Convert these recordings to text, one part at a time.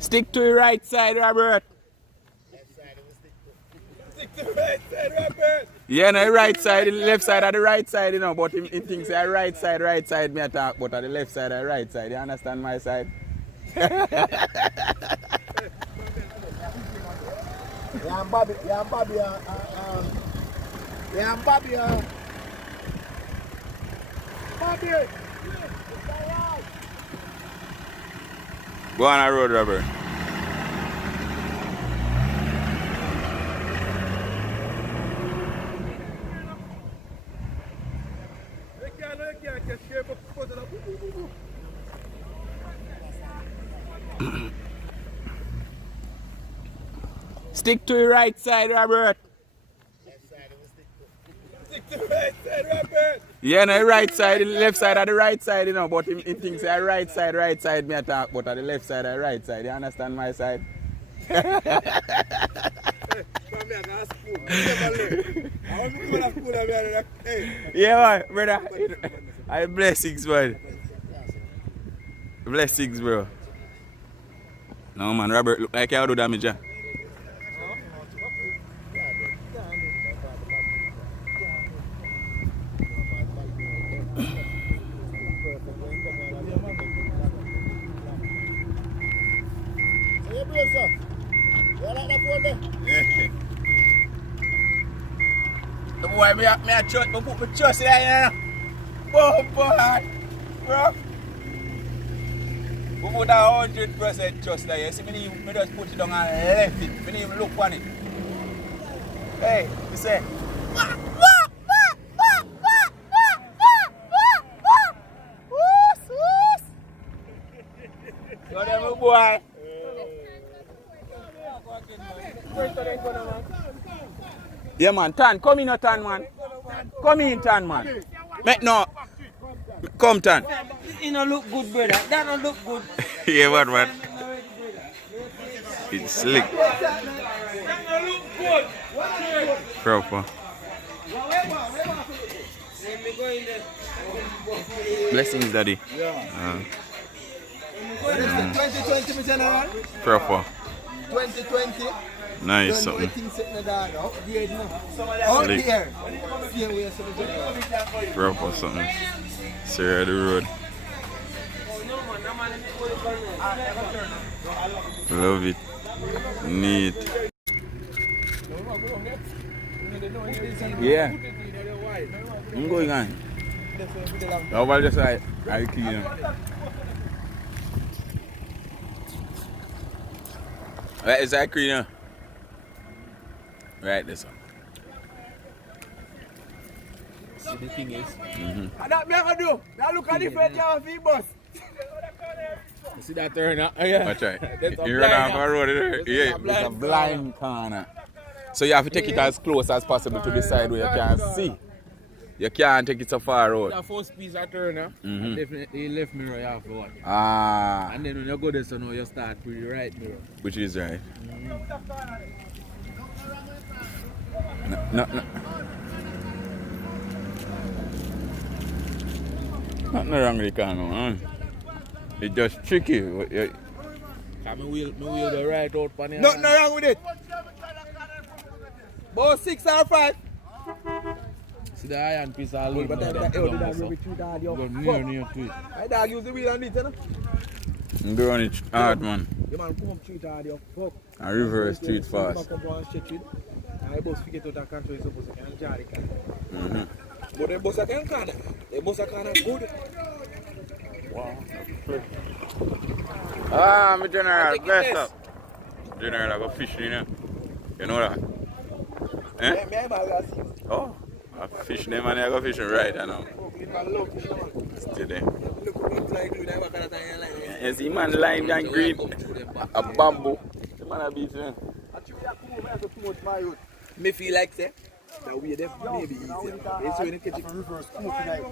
Stick to the right side, Robert. Stick to the right side, Robert. Yeah, no, the right side, the left side of the right side, you know, but he thinks the right side me attack, but on the left side of the right side. You understand my side? Yeah, Bobby, Bobby. Go on the road, Robert. Stick to the right side, Robert. Stick to the right side, Robert. Yeah, no, the right side, the left side of the right side, you know, but he thinks the right side me attack, but on the left side of the right side. You understand my side? Yeah, man, brother. I blessings, man. Blessings, bro. No, man, Robert look like you do damage, yeah. The boy, me a trust, me put my trust in there, you know. Boy, bro. We put 100% trust there. You see, me just put it down and left it. Me even look on it. Hey, you say. So them boy. Yeah, man, Tan, come in, Tan, man. Come in, Tan, man. No, come, Tan. It don't look good, brother. That don't look good. Yeah, what? It's slick. That don't look good. Proper. Blessings, Daddy. Yeah. 2020, my general. Proper. 2020. Nice, something. Slick. Proper, something. Sir, the road. Love it. Neat. Yeah. I'm going on. Over the side. I clean them. Right, is that clean? Right, this one. See, the thing is, That me I do. Now look at the front of the bus. you see that turn up? Yeah. Watch right. You run off the road there. Yeah, it's a blind corner. So you have to take it as close as possible to the side where you can see. You can't take it so far out. That first piece of turn, definitely left mirror you have to watch. Ah, And then when you go there, so now you start with the right mirror. which is right. No. Nothing wrong with the car, man. It's just tricky. Can me wheel the right out for you. Nothing wrong with it. About 6 or 5. See the iron piece all over. But that near to it. I dog use the wheel on it, you know. I'm going it hard, man. The man come up street hard, you fuck. I reverse street fast. Come on, stretch it. And the bus forget to that control is supposed to can jar the car. But the bus can corner. The bus can good. Wow. Ah, my general, bless up. General, I go fishing, you know. You know that? Eh? Oh, I fish them and I go fishing right, I know. Still there. You see, man, lime and green. A bamboo. The man a beach, man. Me feel like say that we them maybe easier. It's when you catch it reverse come up tonight.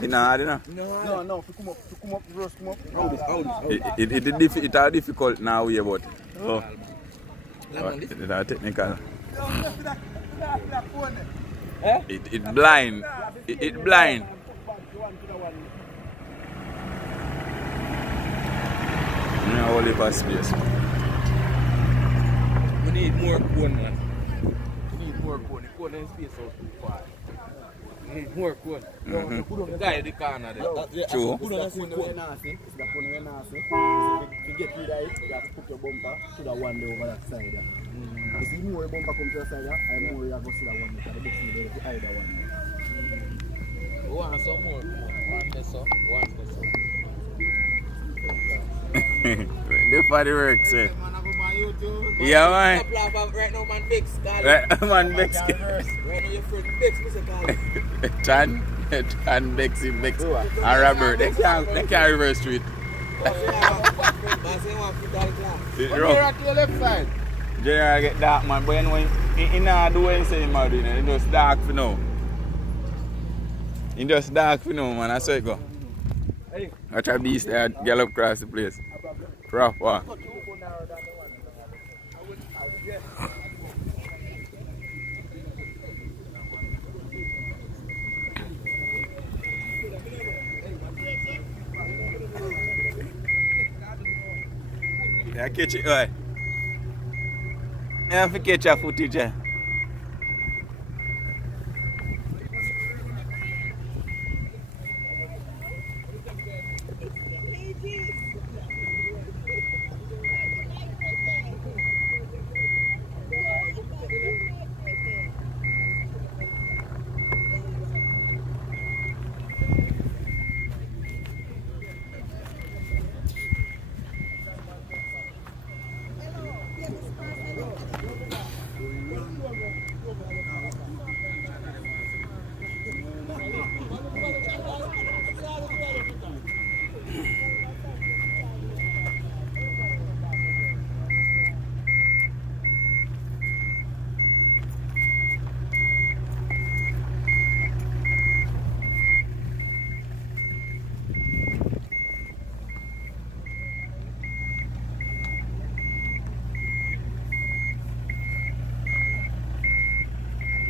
You know, No, to come up reverse come up. How this? It's difficult now, yeah, but it's technical. It blind. It blind. You a whole heap of space. We need more cone, man. We need more cone. The cone is space out too far. We need more cone. The guy in the corner there. True. Put on a cone where nasty. It's the cone where nasty. To get rid of it, you have to put your bumper to the one day over that side. You see more bumper come to the side, and more you have to see that one. Because the best thing is to either one. We want some more. One this up, one this up. The for the work, sir. Yeah, man. Right now, man, Bix. Right, man, Bex. Right now, your friend Bix, Mr. Carl. Tan, Bexy, and Robert. They can't reverse street. It's rough. To your left side. General get dark, man. But anyway, he not do anything, man. It's just dark for now. It's just dark for now, man. That's how it go. I try to beast there, gallop across the place. Proper. Yeah, catch it, right? Yeah, I catch your footage, yeah.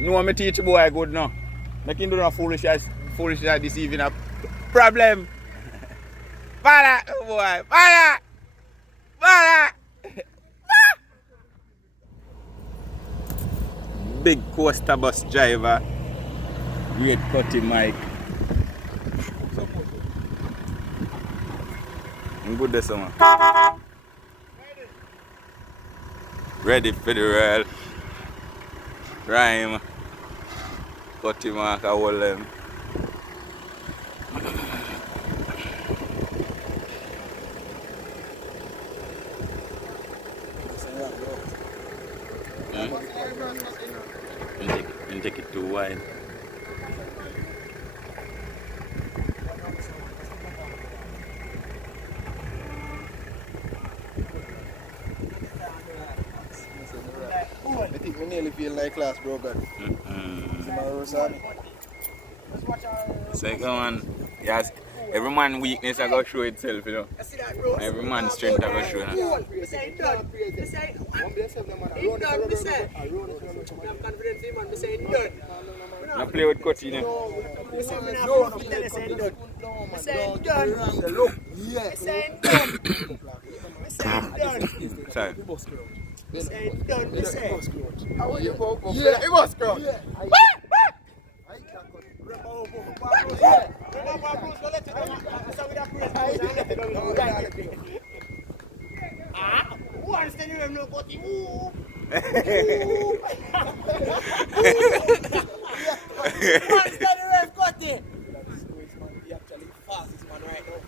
No, me teach boy good now. Make him do no foolishness deceiving a problem. Bala, boy, bala, bala. Big coaster bus driver, great cutting mic. I'm good this summer. Ready for the rail. Rhyme. Cutting mark, I hold them. And take it too wide. I think we nearly feel like class broken. So come on, yes, every man weakness I go show itself, you know. Every man strength I go show. I play with Coach, you know. Sorry. Yeah, it was girl.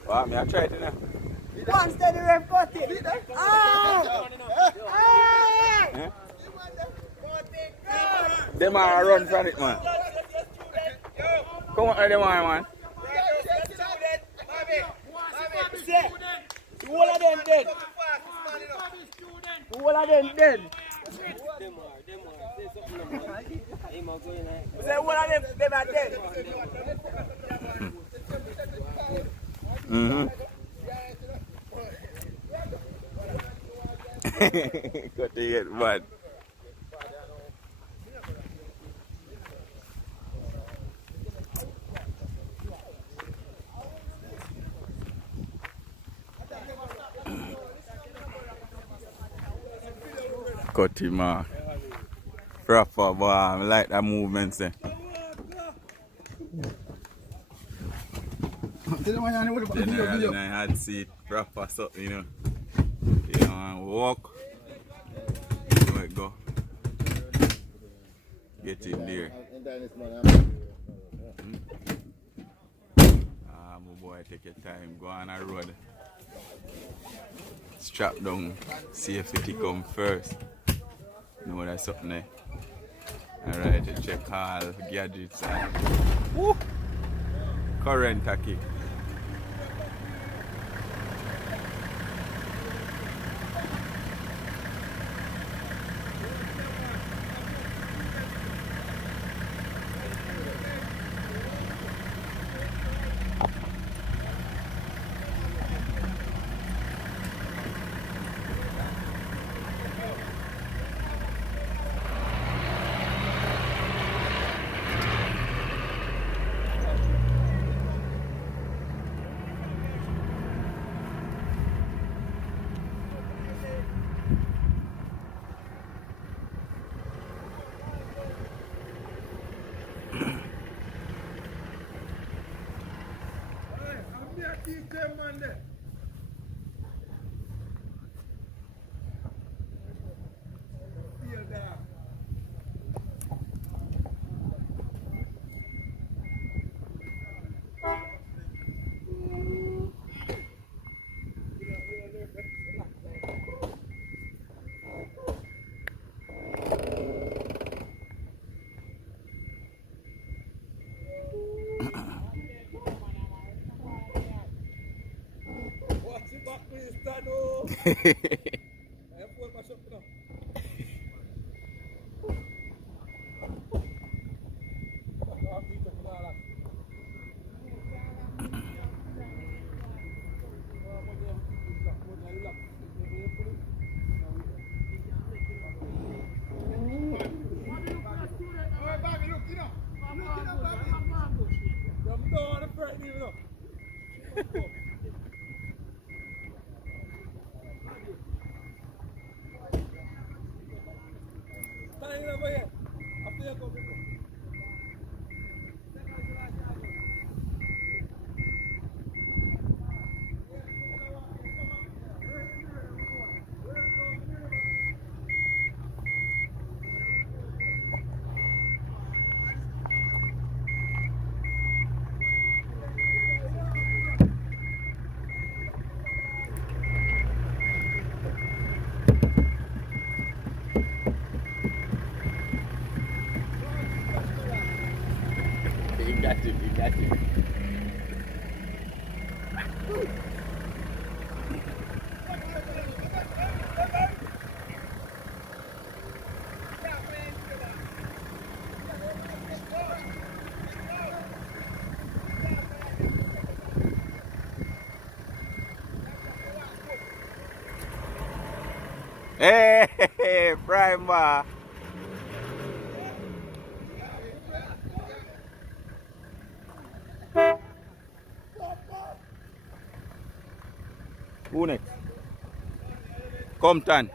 Wow, me I try it now. One steady ref cut it. Them are run from it, man. Come on, them are, man. The whole of them dead. The whole of them dead. The whole of them are dead. Got to get mad. cut him off. Proper boy, I like that movement say. General in a hot seat, proper something, you know. You know, and walk. There we go. Get him there. Ah, my boy, take your time. Go on a road. Strap down. See if it come first. Know that's something there. Alright, check all gadgets and woo! Current a kick. You got it, you got it. Hey, prime bar. Who next? Compton.